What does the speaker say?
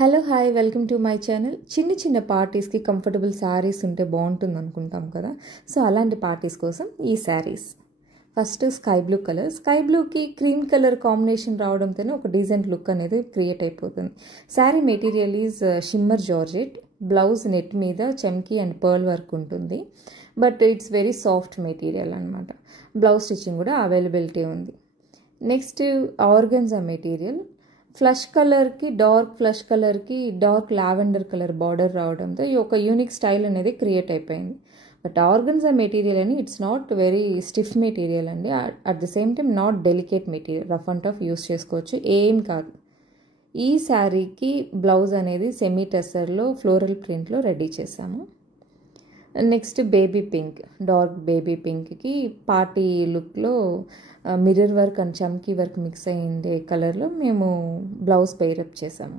Hello hi welcome to my channel. చిన్న చిన్న పార్టీస్కి కంఫర్టబుల్ శారీస్ ఉంటే బాగుంటుంది అనుకుంటాం కదా. సో అలాంటి పార్టీస్ కోసం ఈ saris. First sky blue colour, sky బ్లూకి క్రీమ్ కలర్ కాంబినేషన్ రావడంతోనే ఒక డీసెంట్ లుక్ అనేది క్రియేట్ అయిపోతుంది. Sari material is shimmer georgette, blouse net మీద చమ్కీ అండ్ పర్ల్ వర్క్ ఉంటుంది. But it's very soft material అనమాట. బ్లౌజ్ స్టిచ్చింగ్ కూడా అవైలబిలిటీ ఉంది. నెక్స్ట్ ఆర్గన్జా మెటీరియల్, ఫ్లష్ కలర్కి డార్క్ ఫ్లష్ కలర్కి డార్క్ లావెండర్ కలర్ బార్డర్ రావడంతో ఈ ఒక యూనిక్ స్టైల్ అనేది క్రియేట్ అయిపోయింది. బట్ ఆర్గన్జా మెటీరియల్ అని it's not very stiff material అండి. At the same time not delicate material, rough and tough use చేసుకోవచ్చు, ఏం కాదు. ఈ శారీకి బ్లౌజ్ అనేది సెమీ టెస్సర్లో ఫ్లోరల్ ప్రింట్లో రెడీ చేశాము. Next baby pink, dark baby పింక్కి పార్టీ లుక్లో మిర్రర్ వర్క్ అండ్ చమ్కీ వర్క్ మిక్స్ అయ్యిండే కలర్లో మేము బ్లౌజ్ పెయిరప్ చేసాము.